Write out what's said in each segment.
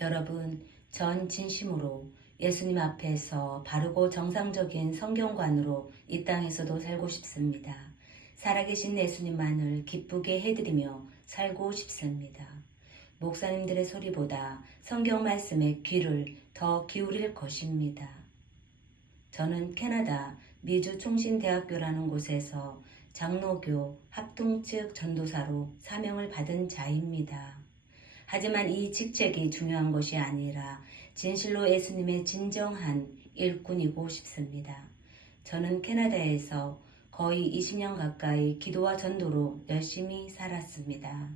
여러분, 전 진심으로 예수님 앞에서 바르고 정상적인 성경관으로 이 땅에서도 살고 싶습니다. 살아계신 예수님만을 기쁘게 해드리며 살고 싶습니다. 목사님들의 소리보다 성경 말씀에 귀를 더 기울일 것입니다. 저는 캐나다 미주 총신대학교라는 곳에서 장로교 합동측 전도사로 사명을 받은 자입니다. 하지만 이 직책이 중요한 것이 아니라 진실로 예수님의 진정한 일꾼이고 싶습니다. 저는 캐나다에서 거의 20년 가까이 기도와 전도로 열심히 살았습니다.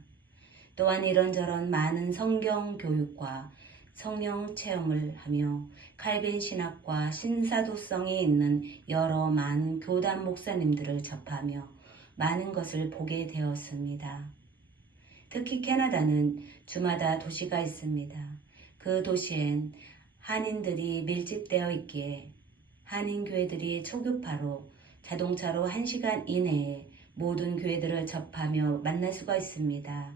또한 이런저런 많은 성경 교육과 성령 체험을 하며 칼빈 신학과 신사도성이 있는 여러 많은 교단 목사님들을 접하며 많은 것을 보게 되었습니다. 특히 캐나다는 주마다 도시가 있습니다. 그 도시엔 한인들이 밀집되어 있기에 한인교회들이 초급파로 자동차로 1시간 이내에 모든 교회들을 접하며 만날 수가 있습니다.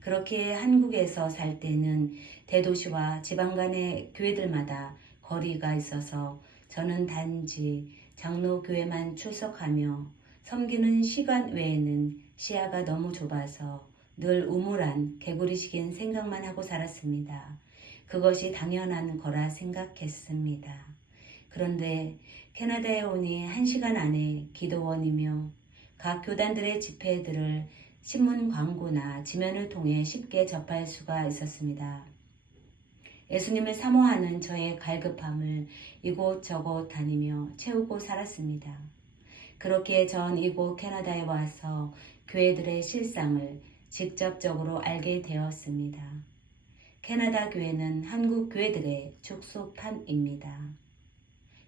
그렇게 한국에서 살 때는 대도시와 지방 간의 교회들마다 거리가 있어서 저는 단지 장로교회만 출석하며 섬기는 시간 외에는 시야가 너무 좁아서 늘 우물한 개구리식인 생각만 하고 살았습니다. 그것이 당연한 거라 생각했습니다. 그런데 캐나다에 오니 1시간 안에 기도원이며 각 교단들의 집회들을 신문 광고나 지면을 통해 쉽게 접할 수가 있었습니다. 예수님을 사모하는 저의 갈급함을 이곳저곳 다니며 채우고 살았습니다. 그렇게 전 이곳 캐나다에 와서 교회들의 실상을 직접적으로 알게 되었습니다. 캐나다 교회는 한국 교회들의 축소판입니다.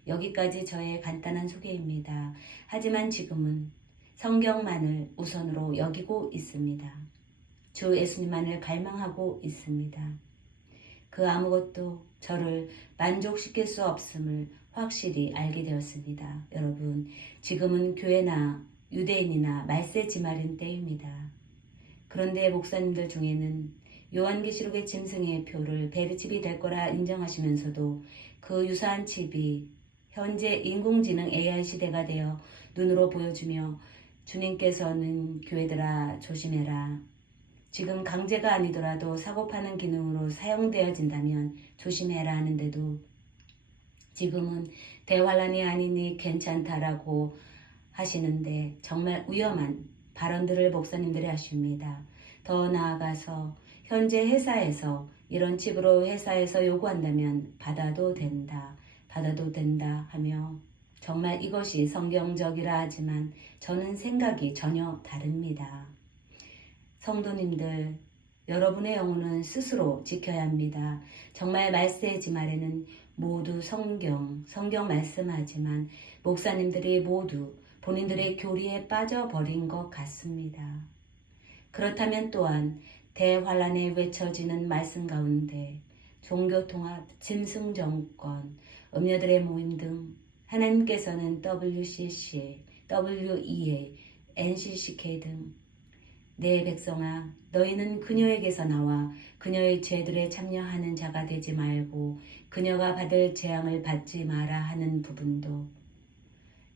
여기까지 저의 간단한 소개입니다. 하지만 지금은 성경만을 우선으로 여기고 있습니다. 주 예수님만을 갈망하고 있습니다. 그 아무것도 저를 만족시킬 수 없음을 확실히 알게 되었습니다. 여러분, 지금은 교회나 유대인이나 말세지말인 때입니다. 그런데 목사님들 중에는 요한계시록의 짐승의 표를 베르칩이 될 거라 인정하시면서도 그 유사한 칩이 현재 인공지능 AI 시대가 되어 눈으로 보여주며 주님께서는 교회들아 조심해라. 지금 강제가 아니더라도 사고파는 기능으로 사용되어진다면 조심해라 하는데도 지금은 대환란이 아니니 괜찮다라고 하시는데 정말 위험한 발언들을 목사님들이 하십니다. 더 나아가서 현재 회사에서 이런 칩으로 회사에서 요구한다면 받아도 된다 하며 정말 이것이 성경적이라 하지만 저는 생각이 전혀 다릅니다. 성도님들, 여러분의 영혼은 스스로 지켜야 합니다. 정말 말세지 말에는 모두 성경 말씀하지만 목사님들이 모두 본인들의 교리에 빠져버린 것 같습니다. 그렇다면 또한 대환란에 외쳐지는 말씀 가운데 종교통합, 짐승정권, 음녀들의 모임 등 하나님께서는 WCC, WEA, NCCK 등 내 백성아 너희는 그녀에게서 나와 그녀의 죄들에 참여하는 자가 되지 말고 그녀가 받을 재앙을 받지 마라 하는 부분도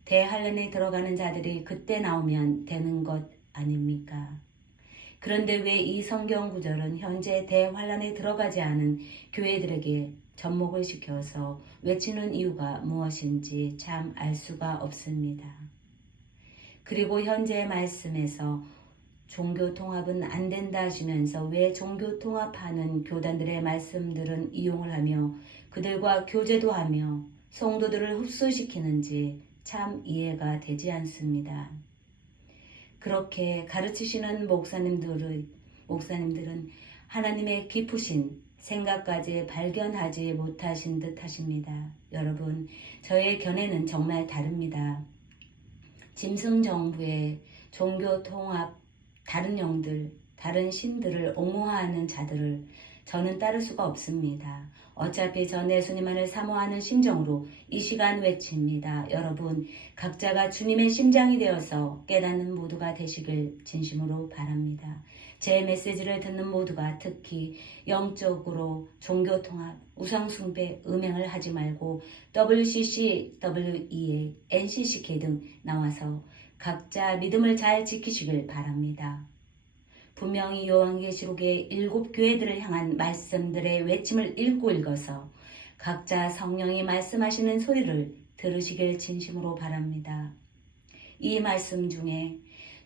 대환란에 들어가는 자들이 그때 나오면 되는 것 아닙니까? 그런데 왜 이 성경 구절은 현재 대환란에 들어가지 않은 교회들에게 접목을 시켜서 외치는 이유가 무엇인지 참 알 수가 없습니다. 그리고 현재 말씀에서 종교 통합은 안 된다 하시면서 왜 종교 통합하는 교단들의 말씀들은 이용을 하며 그들과 교제도 하며 성도들을 흡수시키는지 참 이해가 되지 않습니다. 그렇게 가르치시는 목사님들은 하나님의 깊으신 생각까지 발견하지 못하신 듯 하십니다. 여러분, 저의 견해는 정말 다릅니다. 짐승 정부의 종교 통합, 다른 영들, 다른 신들을 옹호하는 자들을 저는 따를 수가 없습니다. 어차피 전 예수님만을 사모하는 심정으로 이 시간 외칩니다. 여러분, 각자가 주님의 심장이 되어서 깨닫는 모두가 되시길 진심으로 바랍니다. 제 메시지를 듣는 모두가 특히 영적으로 종교통합, 우상숭배, 음행을 하지 말고 WCC, WEA, NCCK 등 나와서 각자 믿음을 잘 지키시길 바랍니다. 분명히 요한계시록의 7교회들을 향한 말씀들의 외침을 읽어서 각자 성령이 말씀하시는 소리를 들으시길 진심으로 바랍니다. 이 말씀 중에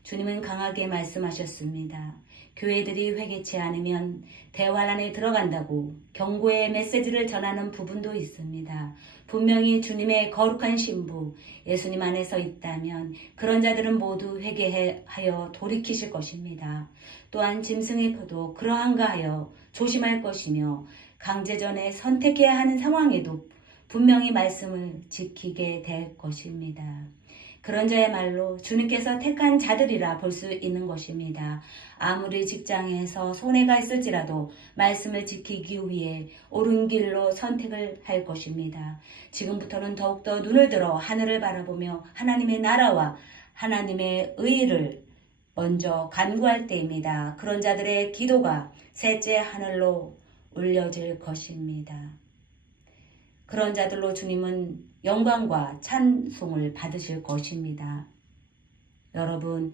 주님은 강하게 말씀하셨습니다. 교회들이 회개치 않으면 대환란에 들어간다고 경고의 메시지를 전하는 부분도 있습니다. 분명히 주님의 거룩한 신부 예수님 안에서 있다면 그런 자들은 모두 회개하여 돌이키실 것입니다. 또한 짐승의 표도 그러한가 하여 조심할 것이며 강제전에 선택해야 하는 상황에도 분명히 말씀을 지키게 될 것입니다. 그런 자야말로 주님께서 택한 자들이라 볼 수 있는 것입니다. 아무리 직장에서 손해가 있을지라도 말씀을 지키기 위해 옳은 길로 선택을 할 것입니다. 지금부터는 더욱더 눈을 들어 하늘을 바라보며 하나님의 나라와 하나님의 의를 먼저 간구할 때입니다. 그런 자들의 기도가 셋째 하늘로 올려질 것입니다. 그런 자들로 주님은 영광과 찬송을 받으실 것입니다. 여러분,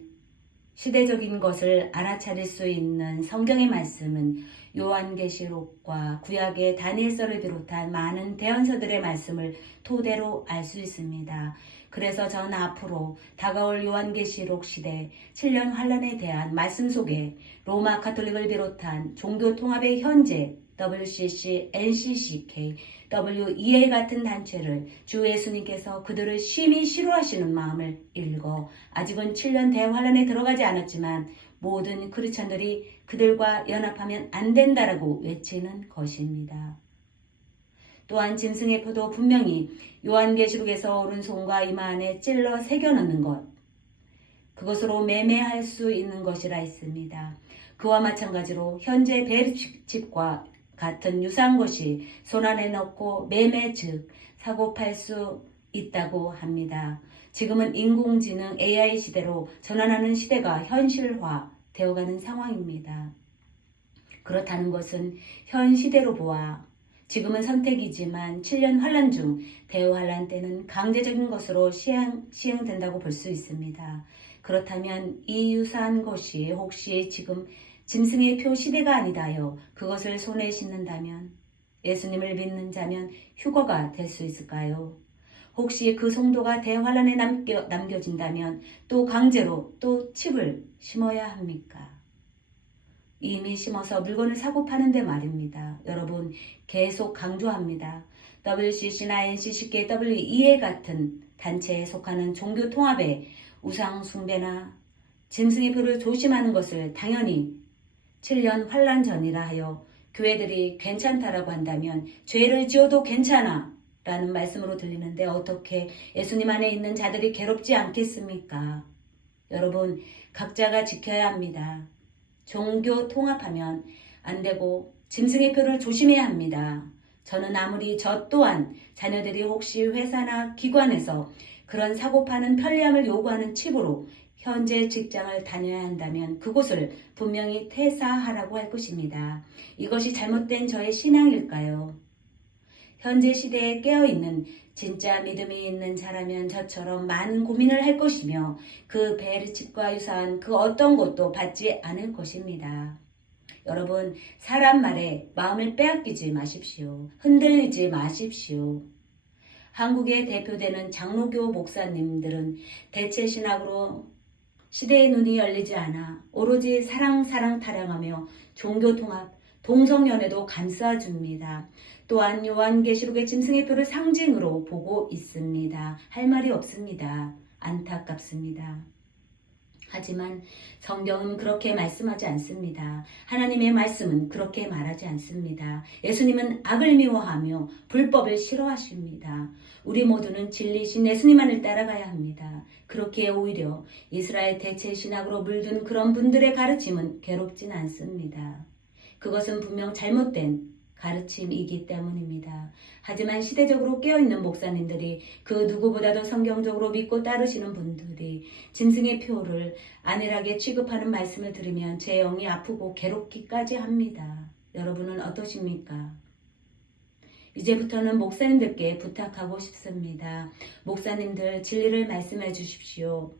시대적인 것을 알아차릴 수 있는 성경의 말씀은 요한계시록과 구약의 다니엘서를 비롯한 많은 대언서들의 말씀을 토대로 알 수 있습니다. 그래서 전 앞으로 다가올 요한계시록 시대 7년 환란에 대한 말씀 속에 로마 가톨릭을 비롯한 종교 통합의 현재 WCC, NCCK, WEA 같은 단체를 주 예수님께서 그들을 심히 싫어하시는 마음을 읽어 아직은 7년 대환란에 들어가지 않았지만 모든 크리스천들이 그들과 연합하면 안 된다라고 외치는 것입니다. 또한 짐승의 표도 분명히 요한계시록에서 오른손과 이마 안에 찔러 새겨넣는 것, 그것으로 매매할 수 있는 것이라 했습니다. 그와 마찬가지로 현재 베르칩과 같은 유사한 것이 손안에 넣고 매매 즉 사고 팔 수 있다고 합니다. 지금은 인공지능 AI 시대로 전환하는 시대가 현실화 되어가는 상황입니다. 그렇다는 것은 현 시대로 보아 지금은 선택이지만 7년 환란 중 대환란 때는 강제적인 것으로 시행된다고 볼 수 있습니다. 그렇다면 이 유사한 것이 혹시 지금 짐승의 표 시대가 아니다요. 그것을 손에 싣는다면 예수님을 믿는 자면 휴거가 될 수 있을까요? 혹시 그 성도가 대환란에 남겨진다면 또 강제로 또 칩을 심어야 합니까? 이미 심어서 물건을 사고 파는데 말입니다. 여러분 계속 강조합니다. WCC나 NCCK, WEA 같은 단체에 속하는 종교 통합에 우상 숭배나 짐승의 표를 조심하는 것을 당연히 7년 환란 전이라 하여 교회들이 괜찮다라고 한다면 죄를 지어도 괜찮아 라는 말씀으로 들리는데 어떻게 예수님 안에 있는 자들이 괴롭지 않겠습니까? 여러분 각자가 지켜야 합니다. 종교 통합하면 안 되고 짐승의 표를 조심해야 합니다. 저는 아무리 저 또한 자녀들이 혹시 회사나 기관에서 그런 사고 파는 편리함을 요구하는 칩으로 현재 직장을 다녀야 한다면 그곳을 분명히 퇴사하라고 할 것입니다. 이것이 잘못된 저의 신앙일까요? 현재 시대에 깨어있는 진짜 믿음이 있는 자라면 저처럼 많은 고민을 할 것이며 그 베르칩과 유사한 그 어떤 것도 받지 않을 것입니다. 여러분 사람 말에 마음을 빼앗기지 마십시오. 흔들리지 마십시오. 한국에 대표되는 장로교 목사님들은 대체 신학으로 시대의 눈이 열리지 않아 오로지 사랑 타령하며 종교통합, 동성연애도 감싸줍니다. 또한 요한계시록의 짐승의 표를 상징으로 보고 있습니다. 할 말이 없습니다. 안타깝습니다. 하지만 성경은 그렇게 말씀하지 않습니다. 하나님의 말씀은 그렇게 말하지 않습니다. 예수님은 악을 미워하며 불법을 싫어하십니다. 우리 모두는 진리신 예수님만을 따라가야 합니다. 그렇기에 오히려 이스라엘 대체 신학으로 물든 그런 분들의 가르침은 괴롭진 않습니다. 그것은 분명 잘못된 가르침이기 때문입니다. 하지만 시대적으로 깨어있는 목사님들이 그 누구보다도 성경적으로 믿고 따르시는 분들이 짐승의 표를 안일하게 취급하는 말씀을 들으면 제 영이 아프고 괴롭기까지 합니다. 여러분은 어떠십니까? 이제부터는 목사님들께 부탁하고 싶습니다. 목사님들 진리를 말씀해 주십시오.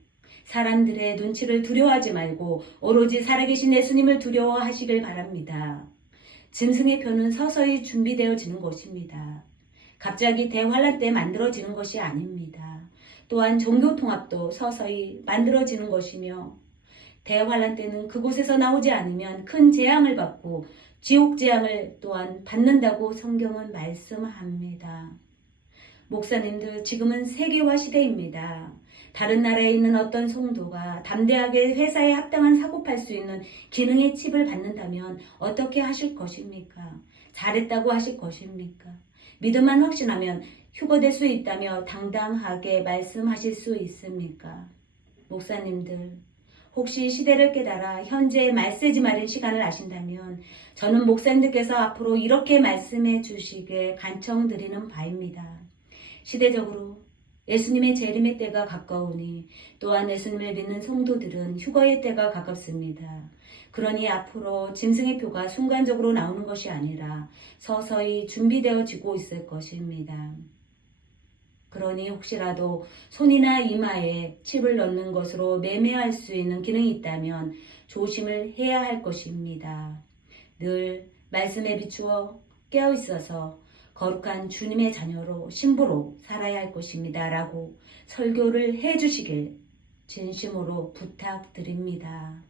사람들의 눈치를 두려워하지 말고 오로지 살아계신 예수님을 두려워하시길 바랍니다. 짐승의 표는 서서히 준비되어지는 것입니다. 갑자기 대환란 때 만들어지는 것이 아닙니다. 또한 종교통합도 서서히 만들어지는 것이며 대환란 때는 그곳에서 나오지 않으면 큰 재앙을 받고 지옥 재앙을 또한 받는다고 성경은 말씀합니다. 목사님들, 지금은 세계화 시대입니다. 다른 나라에 있는 어떤 성도가 담대하게 회사에 합당한 사고 팔 수 있는 기능의 칩을 받는다면 어떻게 하실 것입니까? 잘했다고 하실 것입니까? 믿음만 확신하면 휴거될 수 있다며 당당하게 말씀하실 수 있습니까? 목사님들, 혹시 시대를 깨달아 현재의 말세지 말인 시간을 아신다면 저는 목사님들께서 앞으로 이렇게 말씀해 주시길 간청드리는 바입니다. 시대적으로 예수님의 재림의 때가 가까우니 또한 예수님을 믿는 성도들은 휴거의 때가 가깝습니다. 그러니 앞으로 짐승의 표가 순간적으로 나오는 것이 아니라 서서히 준비되어지고 있을 것입니다. 그러니 혹시라도 손이나 이마에 칩을 넣는 것으로 매매할 수 있는 기능이 있다면 조심을 해야 할 것입니다. 늘 말씀에 비추어 깨어있어서 거룩한 주님의 자녀로 신부로 살아야 할 것입니다. 라고 설교를 해주시길 진심으로 부탁드립니다.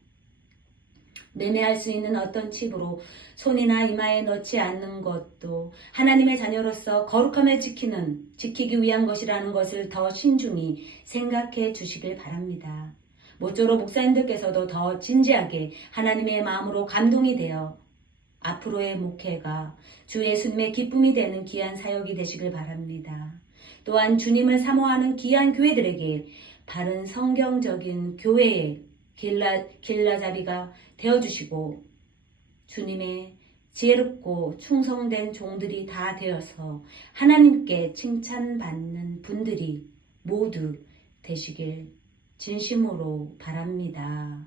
매매할 수 있는 어떤 칩으로 손이나 이마에 넣지 않는 것도 하나님의 자녀로서 거룩함을 지키기 위한 것이라는 것을 더 신중히 생각해 주시길 바랍니다. 모쪼록 목사님들께서도 더 진지하게 하나님의 마음으로 감동이 되어 앞으로의 목회가 주 예수님의 기쁨이 되는 귀한 사역이 되시길 바랍니다. 또한 주님을 사모하는 귀한 교회들에게 바른 성경적인 교회의 길라잡이가 되어주시고 주님의 지혜롭고 충성된 종들이 다 되어서 하나님께 칭찬받는 분들이 모두 되시길 진심으로 바랍니다.